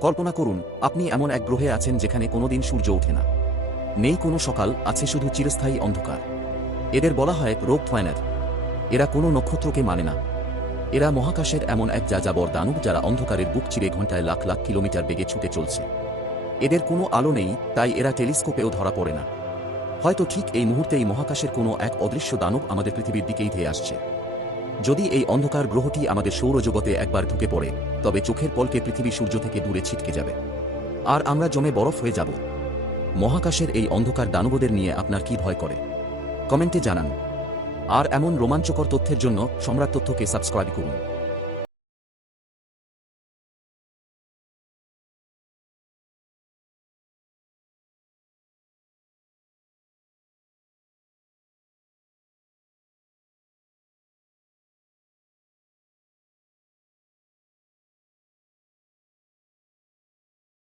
কল্পনা করুন, আপনি এমন এক গ্রহে আছেন যেখানে কোনোদিন সূর্য ওঠে না। নেই কোনো সকাল, আছে শুধু চিরস্থায়ী অন্ধকার। এদের বলা হয় রোগ ট্ওয়াইনার। এরা কোনো নক্ষত্রকে মানে না। এরা মহাকাশের এমন এক যাযাবর দানব যারা অন্ধকারের বুক চিরে ঘণ্টায় লাখ লাখ কিলোমিটার বেগে ছুটে চলছে। এদের কোনো আলো নেই, তাই এরা টেলিস্কোপেও ধরা পড়ে না। হয়তো ঠিক এই মুহূর্তেই মহাকাশের কোনো এক অদৃশ্য দানব আমাদের পৃথিবীর দিকেই ধেয়ে আসছে। যদি এই অন্ধকার গ্রহটি আমাদের সৌরজগতে একবার ঢুকে পড়ে, তবে চোখের পলকে পৃথিবী সূর্য থেকে দূরে ছিটকে যাবে, আর আমরা জমে বরফ হয়ে যাব। মহাকাশের এই অন্ধকার দানবদের নিয়ে আপনার কি ভয় করে? কমেন্টে জানান। আর এমন রোমাঞ্চকর তথ্যের জন্য সম্রাট তথ্যকে সাবস্ক্রাইব করুন।